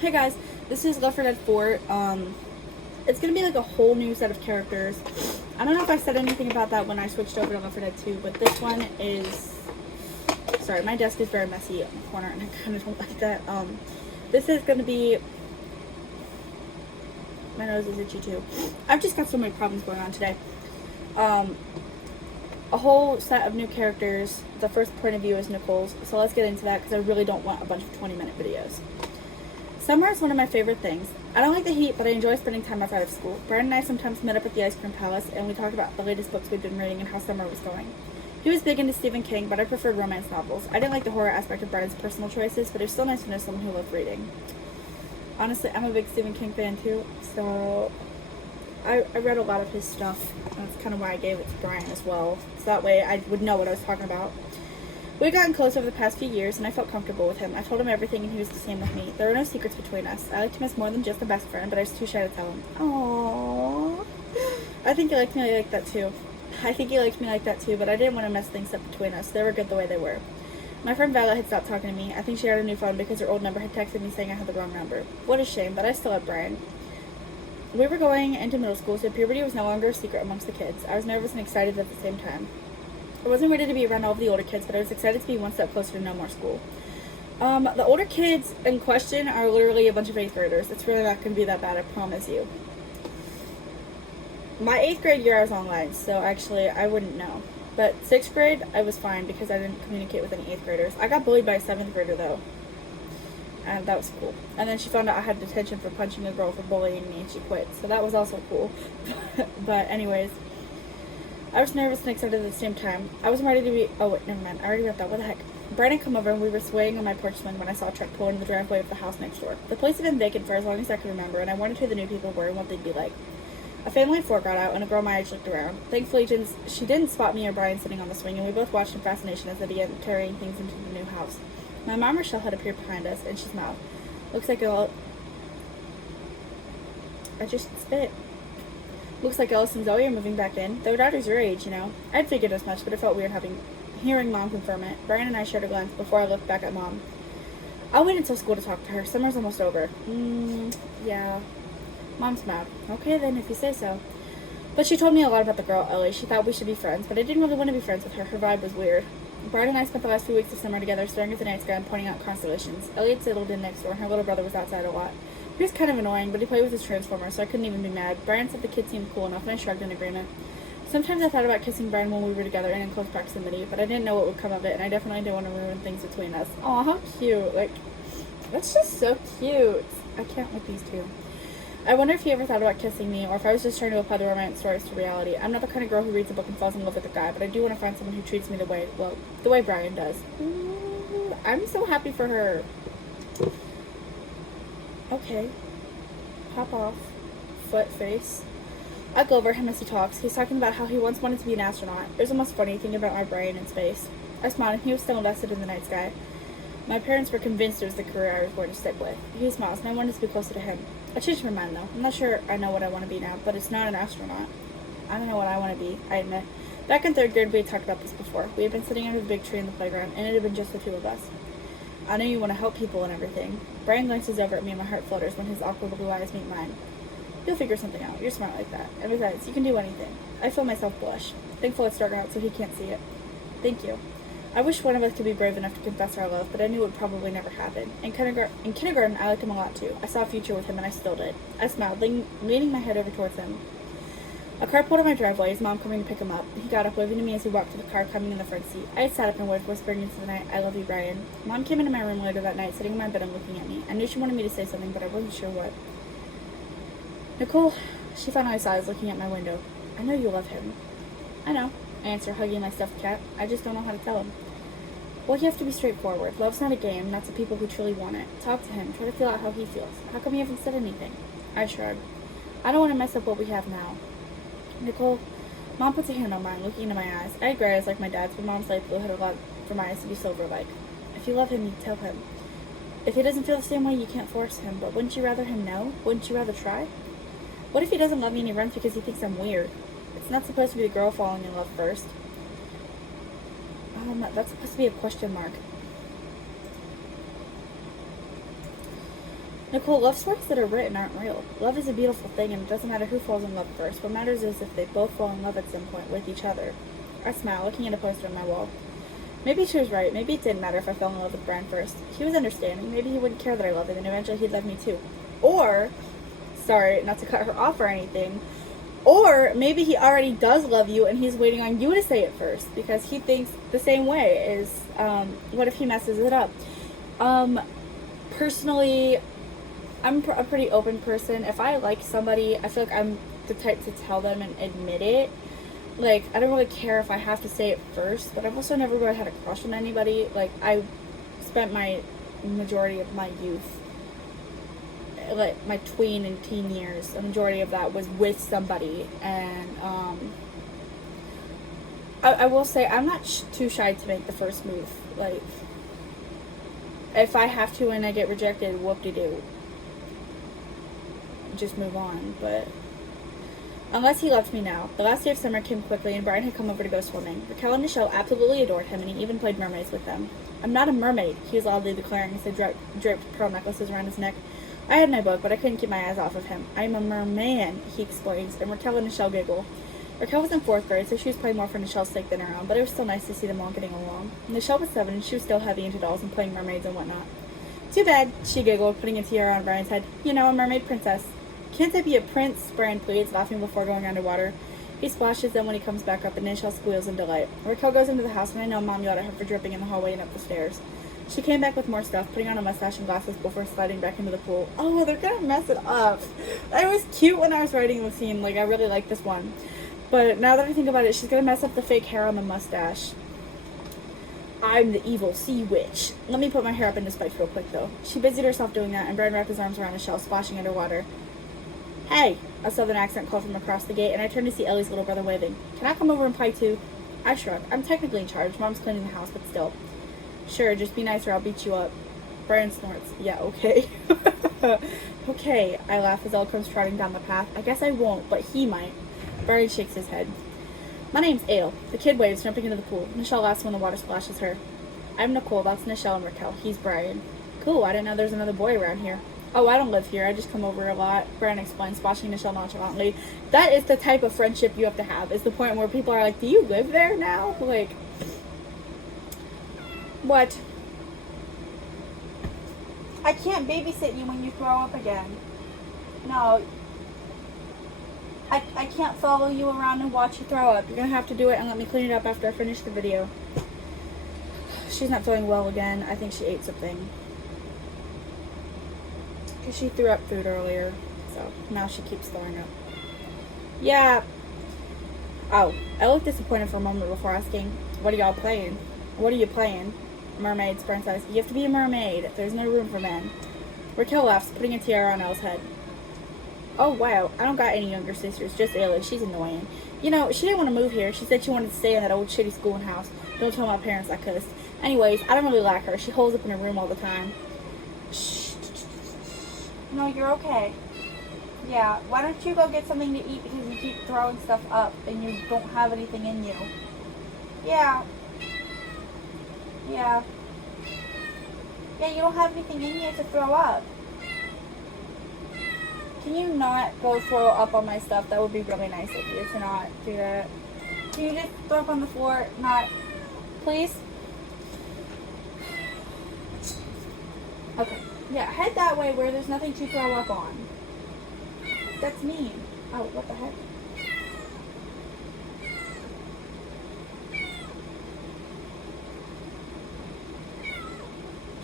Hey guys, this is Left 4 Dead 4. It's gonna be like a whole new set of characters. I don't know if I said anything about that when I switched over to Left 4 Dead 2, but this one is... Sorry, my desk is very messy in the corner and I kind of don't like that. This is gonna be... My nose is itchy too. I've just got so many problems going on today. A whole set of new characters. The first point of view is Nickole's, so let's get into that because I really don't want a bunch of 20-minute videos. Summer is one of my favorite things. I don't like the heat, but I enjoy spending time outside of school. Brian and I sometimes met up at the Ice Cream Palace, and we talked about the latest books we've been reading and how summer was going. He was big into Stephen King, but I preferred romance novels. I didn't like the horror aspect of Brian's personal choices, but it's still nice to know someone who loved reading. Honestly, I'm a big Stephen King fan too, so I read a lot of his stuff. That's kind of why I gave it to Brian as well, so that way I would know what I was talking about. We had gotten close over the past few years, and I felt comfortable with him. I told him everything, and he was the same with me. There were no secrets between us. I liked him as more than just a best friend, but I was too shy to tell him. Aww. I think he liked me like that too. I think he liked me like that too, but I didn't want to mess things up between us. They were good the way they were. My friend Violet had stopped talking to me. I think she had a new phone because her old number had texted me saying I had the wrong number. What a shame, but I still had Brian. We were going into middle school, so puberty was no longer a secret amongst the kids. I was nervous and excited at the same time. I wasn't ready to be around all of the older kids, but I was excited to be one step closer to no more school. The older kids in question are literally a bunch of 8th graders. It's really not going to be that bad, I promise you. My 8th grade year I was online, so actually I wouldn't know. But 6th grade, I was fine because I didn't communicate with any 8th graders. I got bullied by a 7th grader though. And that was cool. And then she found out I had detention for punching a girl for bullying me and she quit. So that was also cool. But anyways. I was nervous and excited at the same time. I wasn't ready to be... Oh, wait, never mind. I already got that. What the heck? Brian had come over and we were swaying on my porch swing when I saw a truck pull into the driveway of the house next door. The place had been vacant for as long as I could remember, and I wondered who the new people were and what they'd be like. A family of 4 got out, and a girl my age looked around. Thankfully, she didn't spot me or Brian sitting on the swing, and we both watched in fascination as they began carrying things into the new house. My mom, Rochelle, had appeared behind us, and she smiled. Looks like I just spit. Looks like Ellis and Zoe are moving back in. Their daughter's your age, you know. I'd figured as much, but it felt weird hearing Mom confirm it. Brian and I shared a glance before I looked back at Mom. I'll wait until school to talk to her. Summer's almost over. Yeah. Mom's mad. Okay then, if you say so. But she told me a lot about the girl, Ellie. She thought we should be friends, but I didn't really want to be friends with her. Her vibe was weird. Brian and I spent the last few weeks of summer together staring at the night sky and pointing out constellations. Ellie had settled in next door, and her little brother was outside a lot. He was kind of annoying, but he played with his Transformer, so I couldn't even be mad. Brian said the kid seemed cool enough, and I shrugged in agreement. Sometimes I thought about kissing Brian when we were together and in close proximity, but I didn't know what would come of it, and I definitely didn't want to ruin things between us. Aw, how cute. Like, that's just so cute. I can't with these two. I wonder if he ever thought about kissing me, or if I was just trying to apply the romance stories to reality. I'm not the kind of girl who reads a book and falls in love with a guy, but I do want to find someone who treats me the way Brian does. Ooh, I'm so happy for her. Okay. Pop off. Foot face. I go over him as he talks. He's talking about how he once wanted to be an astronaut. It was the most funny thing about my brain in space. I smiled and he was still invested in the night sky. My parents were convinced it was the career I was going to stick with. He smiles and I wanted to be closer to him. I changed my mind though. I'm not sure I know what I want to be now, but it's not an astronaut. I don't know what I want to be, I admit. Back in 3rd grade we had talked about this before. We had been sitting under the big tree in the playground and it had been just the two of us. I know you want to help people and everything. Brian glances over at me and my heart flutters when his awkward blue eyes meet mine. You'll figure something out. You're smart like that. And besides, you can do anything. I feel myself blush. Thankful it's dark out so he can't see it. Thank you. I wish one of us could be brave enough to confess our love, but I knew it would probably never happen. In kindergarten, I liked him a lot too. I saw a future with him and I still did. I smiled, leaning my head over towards him. A car pulled in my driveway, his mom coming to pick him up. He got up, waving to me as he walked to the car, coming in the front seat. I had sat up and was whispering into the night, I love you, Brian. Mom came into my room later that night, sitting in my bed and looking at me. I knew she wanted me to say something, but I wasn't sure what. Nicole, she finally sighs, looking at my window. I know you love him. I know, I answer, hugging my stuffed cat. I just don't know how to tell him. Well, you have to be straightforward. Love's not a game, not to people who truly want it. Talk to him, try to feel out how he feels. How come you haven't said anything? I shrug. I don't want to mess up what we have now. Nicole, Mom puts a hand on mine, looking into my eyes. I had gray eyes like my dad's, but Mom's light blue had a lot for my eyes to be silver-like. If you love him, you tell him. If he doesn't feel the same way, you can't force him, but wouldn't you rather him know? Wouldn't you rather try? What if he doesn't love me and he runs because he thinks I'm weird? It's not supposed to be the girl falling in love first. That's supposed to be a question mark. Nicole, love stories that are written aren't real. Love is a beautiful thing, and it doesn't matter who falls in love first. What matters is if they both fall in love at some point with each other. I smile, looking at a poster on my wall. Maybe she was right. Maybe it didn't matter if I fell in love with Brian first. He was understanding. Maybe he wouldn't care that I loved him, and eventually he'd love me too. Or, sorry, not to cut her off or anything, or maybe he already does love you and he's waiting on you to say it first because he thinks the same way. What if he messes it up? Personally, I'm a pretty open person. If I like somebody, I feel like I'm the type to tell them and admit it. Like, I don't really care if I have to say it first, but I've also never really had a crush on anybody. Like, I spent my majority of my youth, like my tween and teen years, the majority of that was with somebody, and I will say I'm not too shy to make the first move. Like, if I have to and I get rejected, whoop-de-doo, just move on. But unless he loved me now. The last day of summer came quickly, and Brian had come over to go swimming. Raquel and Nichelle absolutely adored him, and he even played mermaids with them. "I'm not a mermaid," he was loudly declaring as they draped pearl necklaces around his neck. I had my book, but I couldn't keep my eyes off of him. "I'm a merman," he explains, and Raquel and Nichelle giggle. Raquel was in 4th grade, so she was playing more for Nichelle's sake than her own, but it was still nice to see them all getting along. Nichelle was 7, and she was still heavy into dolls and playing mermaids and whatnot. "Too bad," she giggled, putting a tiara on Brian's head. "You know, a mermaid princess." "Can't I be a prince?" Brian pleads, laughing before going underwater. He splashes them when he comes back up, and Nichelle squeals in delight. Raquel goes into the house, and I know Mom yelled at her for dripping in the hallway and up the stairs. She came back with more stuff, putting on a mustache and glasses before sliding back into the pool. Oh, they're gonna mess it up. It was cute when I was writing the scene. Like, I really like this one. But now that I think about it, she's gonna mess up the fake hair on the mustache. "I'm the evil sea witch. Let me put my hair up into spikes real quick, though." She busied herself doing that, and Brian wrapped his arms around Nichelle, splashing underwater. "Hey," a southern accent called from across the gate, and I turned to see Ellie's little brother waving. "Can I come over and play too?" I shrugged. I'm technically in charge. Mom's cleaning the house, but still. "Sure, just be nice or I'll beat you up." Brian snorts. "Yeah, okay." "Okay," I laugh as Elle comes trotting down the path. "I guess I won't, but he might." Brian shakes his head. "My name's Ale." The kid waves, jumping into the pool. Nichelle laughs when the water splashes her. "I'm Nicole. That's Nichelle and Raquel. He's Brian." "Cool, I didn't know there's another boy around here." "Oh, I don't live here. I just come over a lot," Brian explains, splashing Nichelle nonchalantly. That is the type of friendship you have to have, is the point where people are like, "Do you live there now?" Like, what? "I can't babysit you when you throw up again." "No. I can't follow you around and watch you throw up. You're going to have to do it and let me clean it up after I finish the video." She's not feeling well again. I think she ate something. Because she threw up food earlier. So now she keeps throwing up. "Yeah." Oh, I looked disappointed for a moment before asking, "What are y'all playing?" "What are you playing?" "Mermaids," Brian says. "You have to be a mermaid. There's no room for men." Raquel laughs, putting a tiara on Elle's head. "Oh, wow. I don't got any younger sisters. Just Ayla. She's annoying. You know, she didn't want to move here. She said she wanted to stay in that old shitty schoolhouse. Don't tell my parents I cussed. Anyways, I don't really like her. She holds up in her room all the time." "Shh. No, you're okay. Yeah, why don't you go get something to eat because you keep throwing stuff up and you don't have anything in you." Yeah. Yeah, you don't have anything in you to throw up. Can you not go throw up on my stuff? That would be really nice of you to not do that. Can you just throw up on the floor? Not, please? Okay. Yeah, head that way where there's nothing to throw up on. That's mean. Oh, what the heck?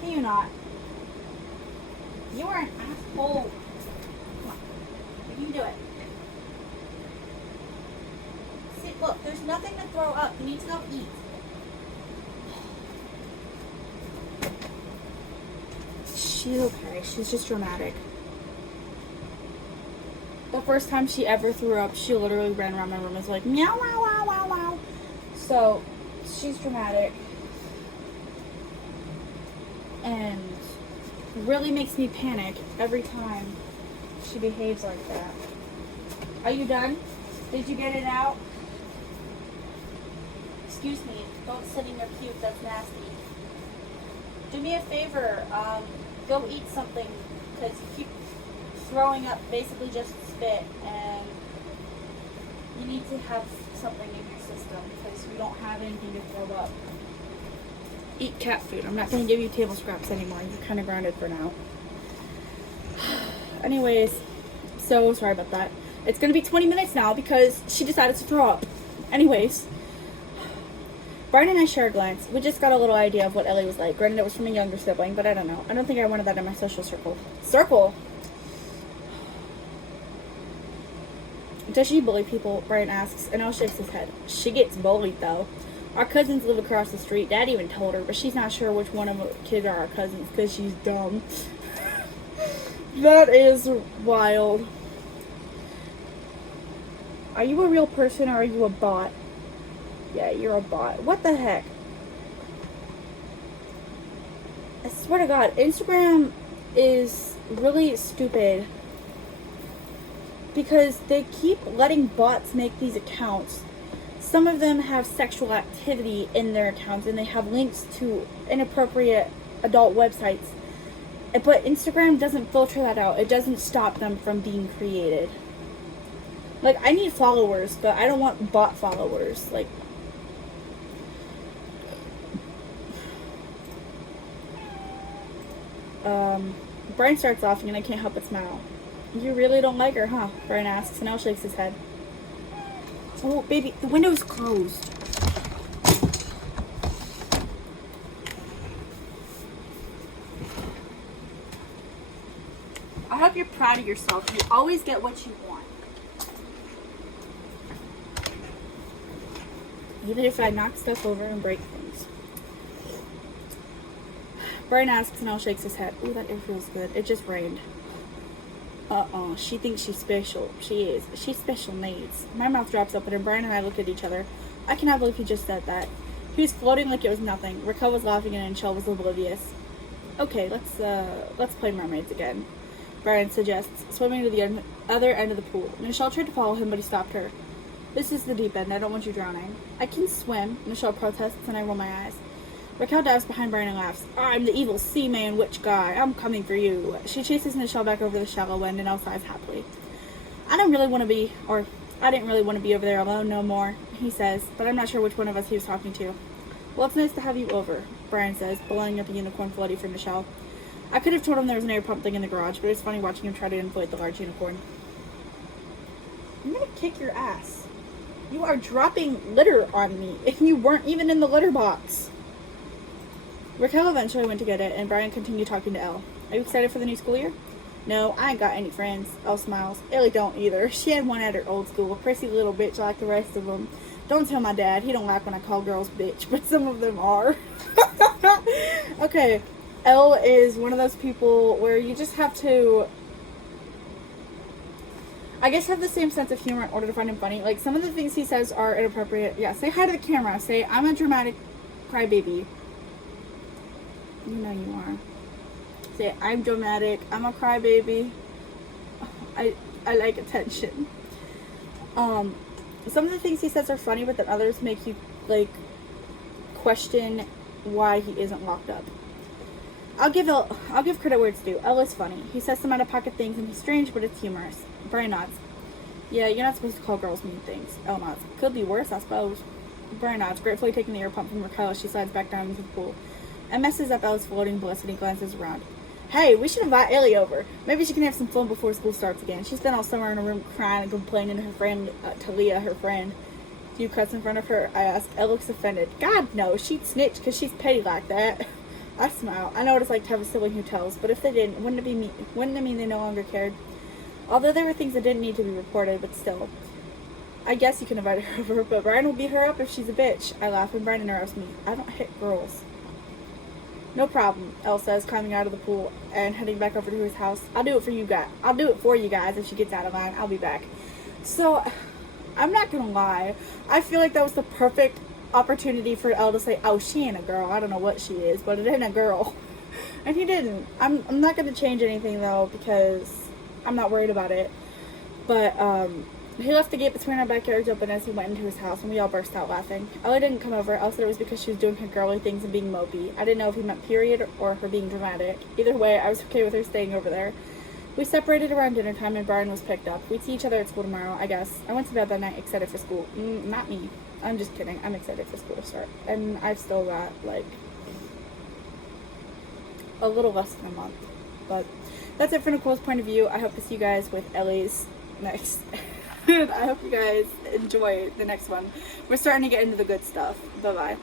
Can you not? You are an asshole. Come on. You can do it. See, look, there's nothing to throw up. You need to go eat. She's okay. She's just dramatic. The first time she ever threw up, she literally ran around my room and was like, meow, wow, wow, wow, wow. So, she's dramatic. And really makes me panic every time she behaves like that. Are you done? Did you get it out? Excuse me, don't sit in your puke, that's nasty. Do me a favor, go eat something because you keep throwing up basically just spit, and you need to have something in your system because you don't have anything to throw up. Eat cat food. I'm not going to give you table scraps anymore. You're kind of grounded for now. Anyways, so sorry about that. It's going to be 20 minutes now because she decided to throw up. Anyways, Brian and I share a glance. We just got a little idea of what Ellie was like. Granted, it was from a younger sibling, but I don't know. I don't think I wanted that in my social circle. Does she bully people? Brian asks, and Elle shakes his head. She gets bullied, though. Our cousins live across the street. Dad even told her, but she's not sure which one of the kids are our cousins because she's dumb. That is wild. Are you a real person or are you a bot? Yeah, you're a bot. What the heck? I swear to God, Instagram is really stupid because they keep letting bots make these accounts. Some of them have sexual activity in their accounts and they have links to inappropriate adult websites. But Instagram doesn't filter that out. It doesn't stop them from being created. Like, I need followers, but I don't want bot followers. Like, Brian starts laughing and I can't help but smile. You really don't like her, huh? Brian asks, and Elle shakes his head. Oh, baby, the window's closed. I hope you're proud of yourself. You always get what you want. Even if I knock stuff over and break things. Brian asks and Elle shakes his head. Ooh, that air feels good. It just rained. She thinks she's special. She is. She's special needs. My mouth drops open and Brian and I look at each other. I cannot believe he just said that. He was floating like it was nothing. Raquel was laughing and Michelle was oblivious. Okay, let's play mermaids again. Brian suggests, swimming to the other end of the pool. Michelle tried to follow him, but he stopped her. This is the deep end. I don't want you drowning. I can swim, Michelle protests, and I roll my eyes. Raquel dives behind Brian and laughs. I'm the evil sea-man witch guy. I'm coming for you. She chases Michelle back over the shallow end and Elle sighs happily. I didn't really want to be over there alone no more, he says, but I'm not sure which one of us he was talking to. Well, it's nice to have you over, Brian says, blowing up a unicorn floaty for Michelle. I could have told him there was an air pump thing in the garage, but it was funny watching him try to inflate the large unicorn. I'm gonna kick your ass. You are dropping litter on me, and you weren't even in the litter box. Raquel eventually went to get it, and Brian continued talking to Elle. Are you excited for the new school year? No, I ain't got any friends. Elle smiles. Ellie don't either. She had one at her old school, a prissy little bitch like the rest of them. Don't tell my dad. He don't like when I call girls bitch, but some of them are. Okay, Elle is one of those people where you just have to, I guess, have the same sense of humor in order to find him funny. Like, some of the things he says are inappropriate. Yeah, say hi to the camera. Say, I'm a dramatic crybaby. You know you are. Say, I'm dramatic. I'm a crybaby. I like attention. Some of the things he says are funny, but then others make you, like, question why he isn't locked up. I'll give credit where it's due. Elle is funny. He says some out-of-pocket things, and he's strange, but it's humorous. Brian nods. Yeah, you're not supposed to call girls mean things. Elle nods. Could be worse, I suppose. Brian nods, gratefully taking the air pump from Raquel as she slides back down into the pool. And messes up Elle's floating bliss, and he glances around. Hey, we should invite Ellie over. Maybe she can have some fun before school starts again. She's been all summer in her room crying and complaining to her friend, Talia, her friend. Do you cuss in front of her? I ask. Elle looks offended. God, no. She'd snitch because she's petty like that. I smile. I know what it's like to have a sibling who tells, but if they didn't, wouldn't it mean they no longer cared? Although there were things that didn't need to be reported, but still. I guess you can invite her over, but Brian will beat her up if she's a bitch. I laugh and Brian interrupts me. I don't hit girls. No problem, Elle says, climbing out of the pool and heading back over to his house. I'll do it for you guys if she gets out of line. I'll be back. So, I'm not gonna lie. I feel like that was the perfect opportunity for Elle to say, oh, she ain't a girl. I don't know what she is, but it ain't a girl. And he didn't. I'm not gonna change anything, though, because I'm not worried about it. But, He left the gate between our backyards open as he went into his house, and we all burst out laughing. Ellie didn't come over. Elle said it was because she was doing her girly things and being mopey. I didn't know if he meant period or her being dramatic. Either way, I was okay with her staying over there. We separated around dinner time, and Brian was picked up. We'd see each other at school tomorrow, I guess. I went to bed that night excited for school. Not me. I'm just kidding. I'm excited for school to start. And I've still got, like, a little less than a month. But that's it for Nickole's point of view. I hope to see you guys with Ellie's next. I hope you guys enjoy the next one. We're starting to get into the good stuff. Bye-bye.